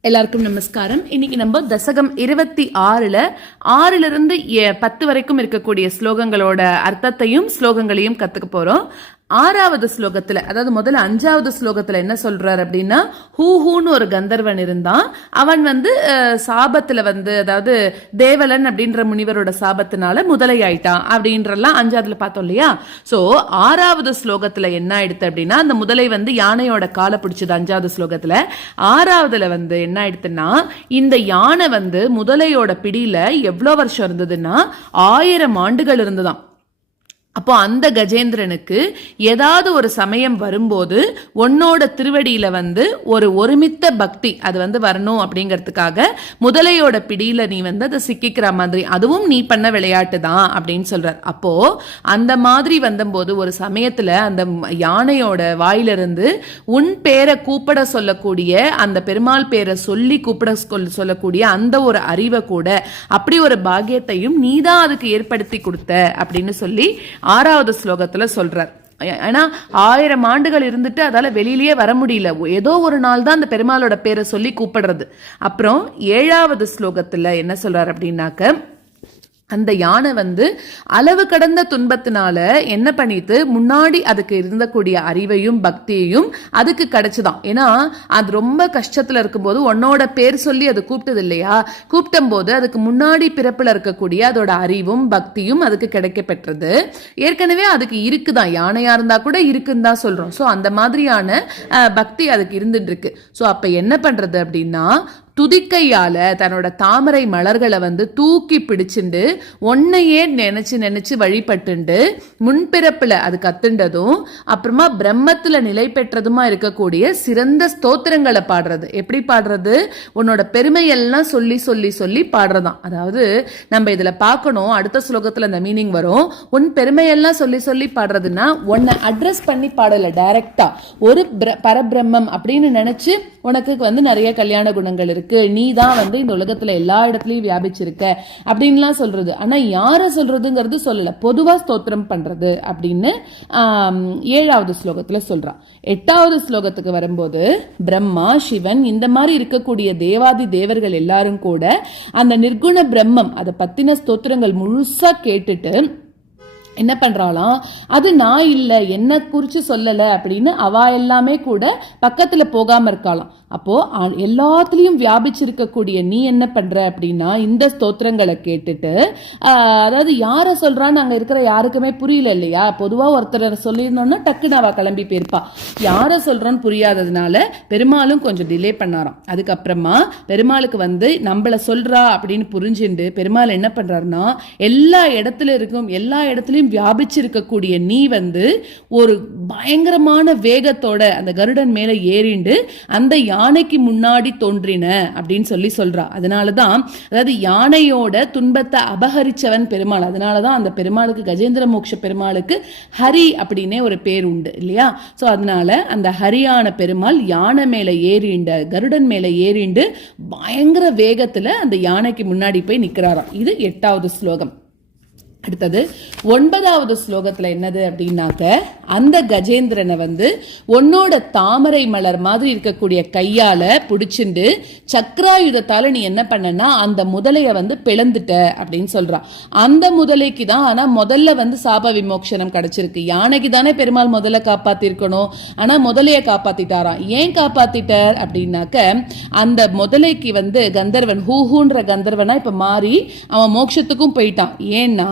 எல்லாருக்கும் நமஸ்காரம். இன்னைக்கு நம்ம தசகம் இருபத்தி ஆறுல ஆறுல இருந்து பத்து வரைக்கும் இருக்கக்கூடிய ஸ்லோகங்களோட அர்த்தத்தையும் ஸ்லோகங்களையும் கத்துக்க போறோம். ஆறாவது ஸ்லோகத்துல அதாவது முதல்ல அஞ்சாவது ஸ்லோகத்துல என்ன சொல்றாரு அப்படின்னா ஹூ ஹூன்னு ஒரு கந்தர்வன் இருந்தான். அவன் வந்து சாபத்தில் சாபத்துல வந்து அதாவது தேவலன் அப்படின்ற முனிவரோட சாபத்தினால முதலை ஆயிட்டான் அப்படின்றலாம் அஞ்சாவதுல பார்த்தோம் இல்லையா? சோ ஆறாவது ஸ்லோகத்துல என்ன ஆயிடுத்து அப்படின்னா அந்த முதலை வந்து யானையோட காலை பிடிச்சது அஞ்சாவது ஸ்லோகத்துல. ஆறாவதுல வந்து என்ன ஆயிடுத்துன்னா இந்த யானை வந்து முதலையோட பிடியில எவ்வளவு வருஷம் இருந்ததுன்னா ஆயிரம் ஆண்டுகள் இருந்துதான் அப்போ அந்த கஜேந்திரனுக்கு ஏதாவது ஒரு சமயம் வரும்போது உன்னோட திருவடியில வந்து ஒரு ஒருமித்த பக்தி அது வந்து வரணும் அப்படிங்கிறதுக்காக முதலையோட பிடியில நீ வந்து அதை சிக்கிக்கிற மாதிரி அதுவும் நீ பண்ண விளையாட்டு தான் அப்படின்னு சொல்றார். அப்போ அந்த மாதிரி வந்தபோது ஒரு சமயத்துல அந்த யானையோட வாயிலிருந்து உன் பேரை கூப்பிட சொல்லக்கூடிய அந்த பெருமாள் பேரை சொல்லி கூப்பிட சொல்- சொல்லக்கூடிய அந்த ஒரு அறிவை கூட அப்படி ஒரு பாக்கியத்தையும் நீதான் அதுக்கு ஏற்படுத்தி கொடுத்த அப்படின்னு சொல்லி ஆறாவது ஸ்லோகத்துல சொல்றார். ஏன்னா ஆயிரம் ஆண்டுகள் இருந்துட்டு அதால வெளியிலேயே வர முடியல. ஏதோ ஒரு நாள் தான் அந்த பெருமாளோட பேரை சொல்லி கூப்பிடுறது. அப்புறம் ஏழாவது ஸ்லோகத்துல என்ன சொல்றார் அப்படின்னாக்க அந்த யானை வந்து அளவு கடந்த துன்பத்தினால என்ன பண்ணிட்டு முன்னாடி அதுக்கு இருந்தக்கூடிய அறிவையும் பக்தியையும் அதுக்கு கிடைச்சுதான். ஏன்னா அது ரொம்ப கஷ்டத்துல இருக்கும்போது உன்னோட பேர் சொல்லி அது கூப்பிட்டது இல்லையா கூப்பிட்டும் போது அதுக்கு முன்னாடி பிறப்புல இருக்கக்கூடிய அதோட அறிவும் பக்தியும் அதுக்கு கிடைக்க பெற்றது. ஏற்கனவே அதுக்கு இருக்குதான். யானையா இருந்தா கூட இருக்குன்னு தான் சொல்றோம். ஸோ அந்த மாதிரியான பக்தி அதுக்கு இருந்துட்டு இருக்கு. ஸோ அப்ப என்ன பண்றது அப்படின்னா துதிக்கையால தன்னோட தாமரை மலர்களை வந்து தூக்கி பிடிச்சுண்டு ஒன்னையே நினைச்சு நினைச்சு வழிபட்டுண்டு முன்பிறப்புல அது கத்துண்டதும் அப்புறமா பிரம்மத்துல நிலை பெற்றதுமா இருக்கக்கூடிய சிறந்த ஸ்தோத்திரங்களை பாடுறது. எப்படி பாடுறது? உன்னோட பெருமையெல்லாம் சொல்லி சொல்லி சொல்லி பாடுறதாம் அதாவது நம்ம இதுல பார்க்கணும் அடுத்த ஸ்லோகத்துல அந்த மீனிங் வரும். உன் பெருமையெல்லாம் சொல்லி சொல்லி பாடுறதுன்னா உன்னை அட்ரஸ் பண்ணி பாடல டைரக்டா ஒரு பரபிரம்மம் அப்படின்னு நினைச்சு உனக்கு வந்து நிறைய கல்யாண குணங்கள் இருக்கு. இருக்கு. நீ தான் வந்து இந்த உலகத்துல எல்லா இடத்துலயும் வியாபிச்சிருக்க அப்படின்லாம் சொல்றது. ஆனா யார சொல்றதுங்கிறது சொல்லல. பொதுவா ஸ்தோத்திரம் பண்றது அப்படின்னு ஏழாவது ஸ்லோகத்துல சொல்றான் எட்டாவது ஸ்லோகத்துக்கு வரும்போது பிரம்மா சிவன் இந்த மாதிரி இருக்கக்கூடிய தேவாதி தேவர்கள் எல்லாரும் கூட அந்த நிர்குண பிரம்மம் அதை பத்தின ஸ்தோத்திரங்கள் முழுசா கேட்டுட்டு என்ன பண்ணுறாளாம் அது நான் இல்லை என்ன குறித்து சொல்லலை அப்படின்னு அவ எல்லாமே கூட பக்கத்தில் போகாமல் இருக்காளாம். அப்போது எல்லாத்துலேயும் வியாபிச்சிருக்கக்கூடிய நீ என்ன பண்ணுற அப்படின்னா இந்த ஸ்தோத்திரங்களை கேட்டுட்டு அதாவது யாரை சொல்கிறான்னு அங்கே இருக்கிற யாருக்குமே புரியல இல்லையா? பொதுவாக ஒருத்தர் சொல்லியிருந்தோன்னா டக்குன்னு அவள் கிளம்பி போயிருப்பா. யாரை சொல்கிறான்னு புரியாததுனால பெருமாளும் கொஞ்சம் டிலே பண்ணாராம். அதுக்கப்புறமா பெருமாளுக்கு வந்து நம்மள சொல்கிறா அப்படின்னு புரிஞ்சுண்டு பெருமாள் என்ன பண்ணுறாருன்னா எல்லா இடத்துல இருக்கும் எல்லா இடத்துலையும் வியாபிச்சிருக்கக்கூடிய நீ வந்து ஒரு பயங்கரமான வேகத்தோட அந்த கருடன் மேலே ஏறிண்டு அந்த யானைக்கு முன்னாடி தோன்றின அப்படின்னு சொல்லி சொல்றா. அதனாலதான் அதாவது யானையோட துன்பத்தை அபகரிச்சவன் பெருமாள். அதனால தான் அந்த பெருமாளுக்கு கஜேந்திர மோட்ச பெருமாளுக்கு ஹரி அப்படின்னே ஒரு பேர் உண்டு இல்லையா? ஸோ அதனால அந்த ஹரியான பெருமாள் யானை மேலே ஏறிண்ட கருடன் மேலே ஏறிண்டு பயங்கர வேகத்தில் அந்த யானைக்கு முன்னாடி போய் நிற்கிறாராம் இது எட்டாவது ஸ்லோகம். அடுத்தது ஒன்பதாவது ஸ்லோகத்தில் என்னது அப்படின்னாக்க அந்த கஜேந்திரனை வந்து உன்னோட தாமரை மலர் மாதிரி இருக்கக்கூடிய கையால பிடிச்சிண்டு சக்கராயுதத்தால் நீ என்ன பண்ணனா அந்த முதலையை வந்து பிளந்துட்ட அப்படின்னு சொல்றா. அந்த முதலைக்கு தான் ஆனால் முதல்ல வந்து சாப விமோக்ஷனம் கிடைச்சிருக்கு. யானைக்கு தானே பெருமாள் முதல்ல காப்பாத்திருக்கணும். ஆனால் முதலையை காப்பாத்திட்டாராம் ஏன் காப்பாத்திட்டார் அப்படின்னாக்க அந்த முதலைக்கு வந்து கந்தர்வன் ஹூஹூன்ற கந்தர்வனா இப்போ மாறி அவன் மோட்சத்துக்கும் போயிட்டான். ஏன்னா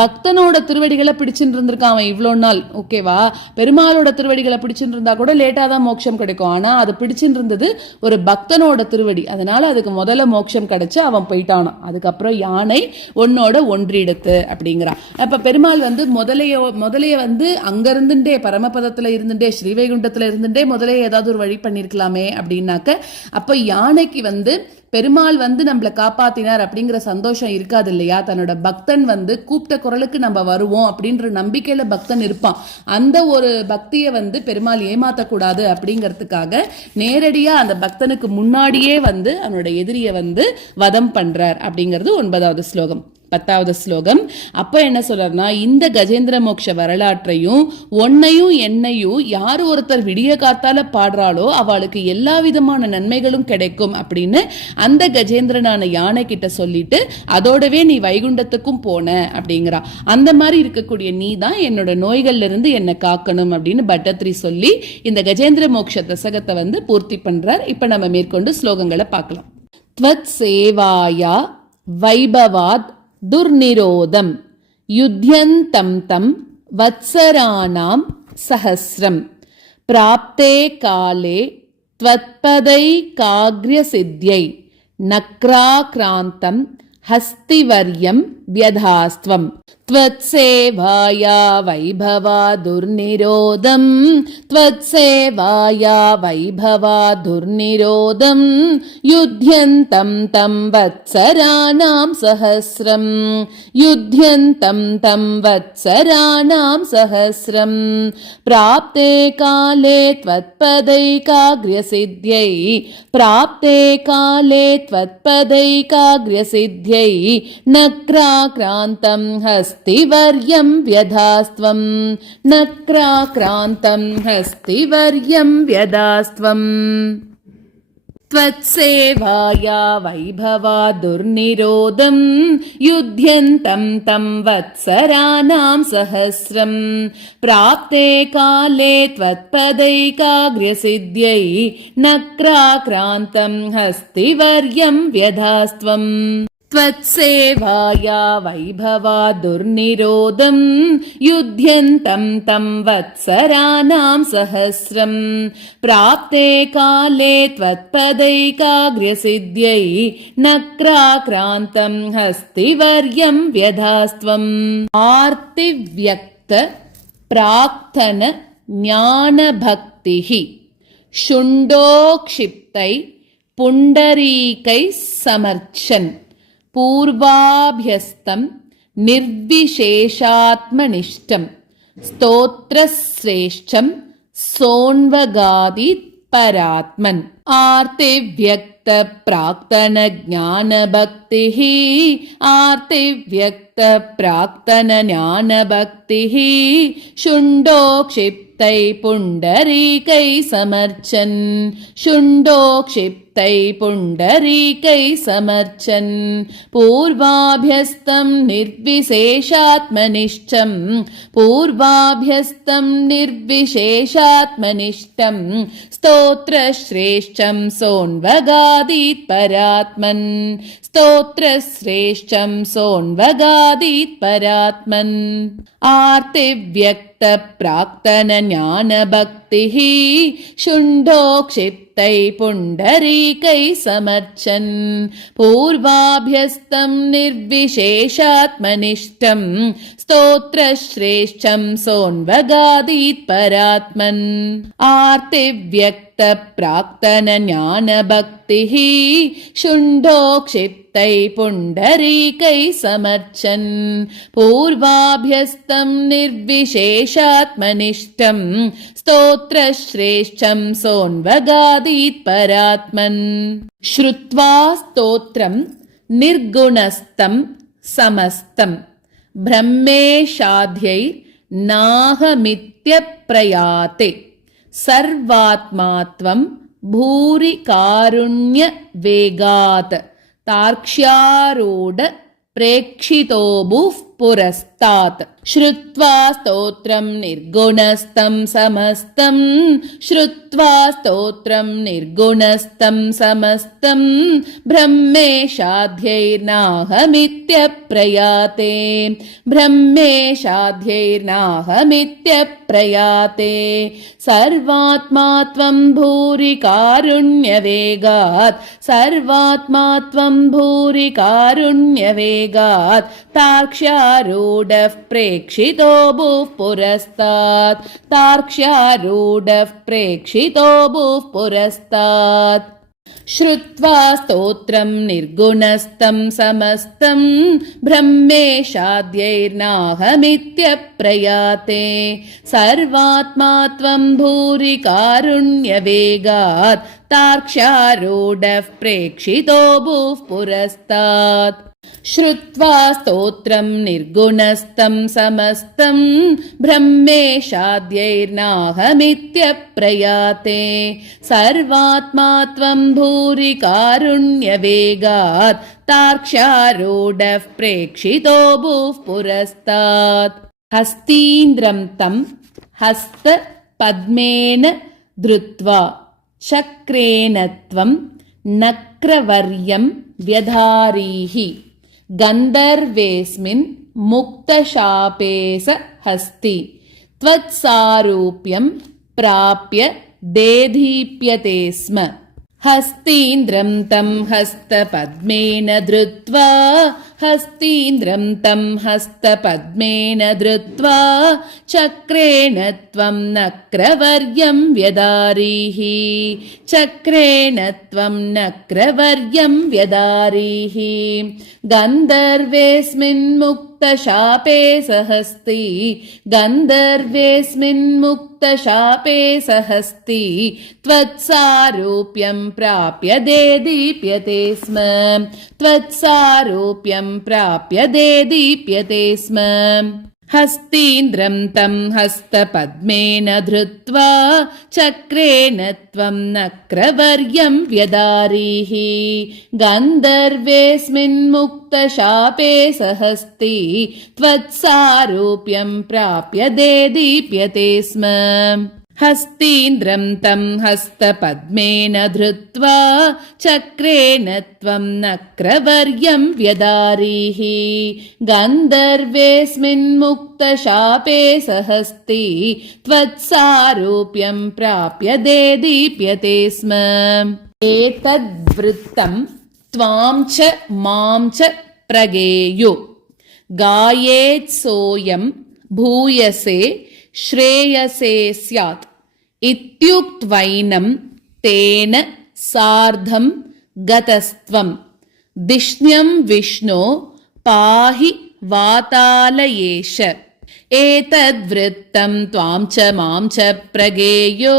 பக்தனோட திருவடிகளை பிடிச்சிட்டு இருந்திருக்கான் அவன் இவ்வளோ நாள். ஓகேவா பெருமாளோட திருவடிகளை பிடிச்சிட்டு இருந்தா கூட லேட்டாக தான் மோட்சம் கிடைக்கும். ஆனால் அது பிடிச்சிட்டு இருந்தது ஒரு பக்தனோட திருவடி. அதனால அதுக்கு முதல்ல மோட்சம் கிடைச்சு அவன் போயிட்டானான் அதுக்கப்புறம் யானை உன்னோட ஒன்றிடத்து அப்படிங்கிறான். அப்போ பெருமாள் வந்து முதலைய முதலைய வந்து அங்கிருந்துட்டே இருந்துட்டே இருந்துட்டே ஸ்ரீவைகுண்டத்தில் இருந்துட்டே முதலைய ஏதாவது ஒரு வழி பண்ணிருக்கலாமே அப்படின்னாக்க அப்போ யானைக்கு வந்து பெருமாள் வந்து நம்மள காப்பாத்தினார் அப்படிங்கிற சந்தோஷம் இருக்காது இல்லையா? தன்னோட பக்தன் வந்து கூப்பிட்ட குரலுக்கு நம்ம வருவோம் அப்படின்ற நம்பிக்கையில பக்தன் இருப்பான். அந்த ஒரு பக்தியை வந்து பெருமாள் ஏமாத்தக்கூடாது அப்படிங்கிறதுக்காக நேரடியா அந்த பக்தனுக்கு முன்னாடியே வந்து அவனோட எதிரியை வந்து வதம் பண்றார் அப்படிங்கிறது ஒன்பதாவது ஸ்லோகம். பத்தாவது ஸ்லோகம் அப்ப என்ன சொல்றாருன்னா இந்த கஜேந்திர மோட்ச வரலாற்றையும் ஒன்னையும் என்னையும் யார் ஒருத்தர் விடிய காத்தால பாடுறாளோ அவளுக்கு எல்லா விதமான நன்மைகளும் கிடைக்கும் அப்படின்னு அந்த கஜேந்திரனான யானை கிட்ட சொல்லிட்டு அதோடவே நீ வைகுண்டத்துக்கும் போன அப்படிங்கிறா அந்த மாதிரி இருக்கக்கூடிய நீ தான் என்னோட நோய்கள்ல இருந்து என்னை காக்கணும் அப்படின்னு பட்டத்ரி சொல்லி இந்த கஜேந்திர மோட்ச தசகத்தை வந்து பூர்த்தி பண்றார் இப்ப நம்ம மேற்கொண்டு ஸ்லோகங்களை பார்க்கலாம் त्वत् सेवाया वैभवात् दुर्निरोधम्। युध्यन्तं तं वत्सराणां सहस्रम्। प्राप्ते काले त्वत्पदैकाग्र्यसिद्ध्यै नक्राक्रान्तं हस्तिवर्यं व्यधास्त्वम् त्वत्सेवाया वैभवा दुर्निरोधम् त्वत्सेवाया वैभवा दुर्निरोधम् युध्यन्तं तं वत्सराणां सहस्रम् युध्यन्तं तं वत्सराणां सहस्रम् प्राप्ते काले त्वत्पदैकाग्र्यसिद्ध्यै प्राप्ते काले त्वत्पदैकाग्र्यसिद्ध्यै नक्राक्रान्तं हस्तिवर्यं व्यधास्त्वम् नक्राक्रान्तं हस्तिवर्यं व्यधास्त्वम् त्वत्सेवाया वैभवा दुर्निरोधम् युध्यन्तं तं वत्सराणां सहस्रम् प्राप्ते काले त्वत्पदैकाग्र्यसिद्ध्यै नक्राक्रान्तं हस्तिवर्यं व्यधास्त्वम् त्वत्सेवाया वैभवा दुर्निरोधम् युध्यन्तं तं वत्सराणां सहस्रम् प्राप्ते काले त्वत्पदैकाग्र्यसिद्ध्यै नक्राक्रान्तं हस्तिवर्यं व्यधास्त्वम् आर्तिव्यक्त प्राक्तन ज्ञानभक्तिः शुण्डोक्षिप्तै पुण्डरीकैः समर्चन् पूर्वाभ्यस्तं निर्विशेषात्मनिष्ठं स्तोत्रश्रेष्ठं सोन्वगादिपरात्मन् आर्तिव्यक्तप्राक्तनज्ञानभक्तिः आर्तिव्यक्तप्राक्तनज्ञानभक्तिः शुण्डोक्षिप्तै पुण्डरीकै समर्चन्। शुण्डोक्षिप्तै पुण्डरीकै समर्चन्। पूर्वाभ्यस्तं निर्विशेषात्मनिष्ठं। पूर्वाभ्यस्तं निर्विशेषात्मनिष्ठं। स्तोत्रश्रेष्ठं सोन्वगादीत्परात्मन्। स्तोत्रश्रेष्ठं ആർത്തിവ്യക്ത सोन्वगादीत्परात्मन् आर्तिव्यक्तप्राक्तनज्ञानभक्तिः शुण्डोक्षिप्तै पुण्डरीकै समर्चन् पूर्वाभ्यस्तं निर्विशेषात्मनिष्ठं स्तोत्रश्रेष्ठं सोन्वगादीत्परात्मन् आर्तिव्यक्तप्राक्तनज्ञानभक्तिः शुण्डोक्षिप्तै पुण्डरीकै समर्चन् पूर्वाभ्यस्तं निर्विशेषात्मनिष्ठं स्तोत्रश्रेष्ठं सोन्वगादीत्परात्मन् श्रुत्वा स्तोत्रं निर्गुणस्तं समस्तं ब्रह्मेशाध्यैर्नाहमित्यप्रयाते सर्वात्मा त्वं भूरि कारुण्यवेगात् तार्क्ष्यारूढ प्रेक्षितोऽभुः पुरस्तात्। श्रुत्वा स्तोत्रं निर्गुणस्तं समस्तं। श्रुत्वा स्तोत्रं निर्गुणस्तं समस्तं। ब्रह्मेशाध्यैर्नाहमित्यप्रयाते। ब्रह्मेशाध्यैर्नाहमित्यप्रयाते। सर्वात्मा त्वं भूरि कारुण्यवेगात्। सर्वात्मा त्वं भूरि कारुण्यवेगात् तार्क्ष्यारूढः प्रेक्षितो भूः पुरस्तात् तार्क्ष्यारूढः प्रेक्षितो भूः पुरस्तात् श्रुत्वा स्तोत्रं निर्गुणस्तं समस्तं ब्रह्मेशाद्यैर्नाहमित्यप्रयाते सर्वात्मा त्वं भूरि कारुण्यवेगात् तार्क्ष्यारूढः प्रेक्षितो भूः पुरस्तात् श्रुत्वा स्तोत्रम् निर्गुणस्थम् समस्तम् ब्रह्मेशाद्यैर्नाहमित्यप्रयाते। सर्वात्मा त्वम् भूरि कारुण्यवेगात् तार्क्ष्यारूढः प्रेक्षितो भूः पुरस्तात्। हस्तीन्द्रम् तम् हस्तपद्मेन धृत्वा चक्रेण त्वम् नक्रवर्यम् व्यधारीः गन्धर्वेऽस्मिन् मुक्तशापे स हस्ति। त्वत्सारूप्यम् प्राप्य देदीप्यते स्म। हस्तीन्द्रम् तम् हस्तपद्मेन धृत्वा हस्तीन्द्रम् तम् हस्तपद्मेन धृत्वा चक्रेण त्वम् नक्रवर्यम् व्यदारीः। चक्रेण त्वम् नक्रवर्यम् व्यदारीः। गन्धर्वेऽस्मिन्मुक्तशापे सहस्ति गन्धर्वेऽस्मिन्मुक्तशापे सहस्ति त्वत्सारूप्यम् प्राप्य देदीप्यते स्म प्राप्य देदीप्यते स्म। हस्तीन्द्रम् तम् हस्तपद्मेन धृत्वा चक्रेण त्वम् नक्रवर्यम् व्यदारीः। गन्धर्वेऽस्मिन्मुक्तशापे सहस्ति त्वत्सारूप्यम् प्राप्य देदीप्यते स्म हस्तीन्द्रम् तम् हस्तपद्मेन धृत्वा चक्रेण त्वम् नक्रवर्यम् व्यदारीः। गन्धर्वेऽस्मिन्मुक्तशापे सहस्ति त्वत्सारूप्यम् प्राप्य देदीप्यते स्म। एतद्वृत्तम् त्वाम् च माम् च प्रगेयु। गायेत्सोऽयम् भूयसे श्रेयसे स्यात्। इत्युक्त्वैनं तेन सार्धं गतस्त्वम् दिष्ण्यं विष्णो पाहि वातालयेश एतद्वृत्तं त्वां च मां च प्रगेयो।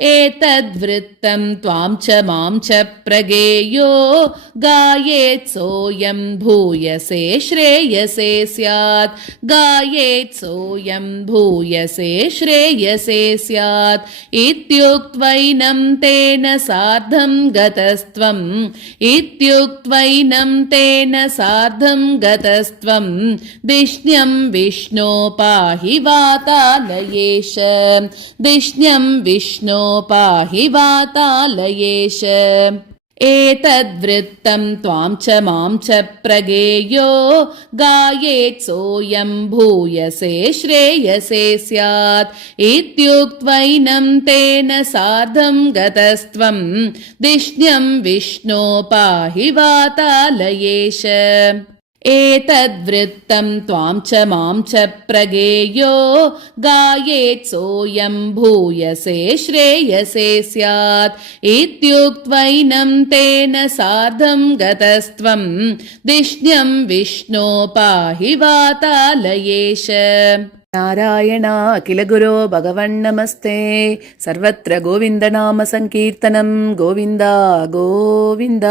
एतद्वृत्तं त्वां च मां च प्रगेयो। गायेत् सोऽयं भूयसे श्रेयसे स्यात्। गायेत् सोऽयं भूयसे श्रेयसे स्यात्। इत्युक्त्वैनं तेन सार्धं गतस्त्वम्। इत्युक्त्वैनं तेन सार्धं गतस्त्वं दिष्ण्यं विष्णो पाहि वातालयेश। दिष्ण्यं विष्णो पाहि वातालयेश। एतद्वृत्तं त्वां च मां च प्रगेयो। गायेत् सोऽयं भूयसे श्रेयसे स्यात्। इत्युक्त्वैनं तेन सार्धं गतस्त्वं। दिष्ण्यं विष्णो पाहि वातालयेश एतद्वृत्तं त्वां च मां च प्रगेयो गायेत् सोऽयं भूयसे श्रेयसे स्यात्। इत्युक्त्वैनं तेन सार्धं गतस्त्वं दिष्ण्यं विष्णो पाहि वातालयेश। नारायण अखिलगुरो भगवन्नमस्ते सर्वत्र गोविन्दनाम सङ्कीर्तनं गोविन्द गोविन्द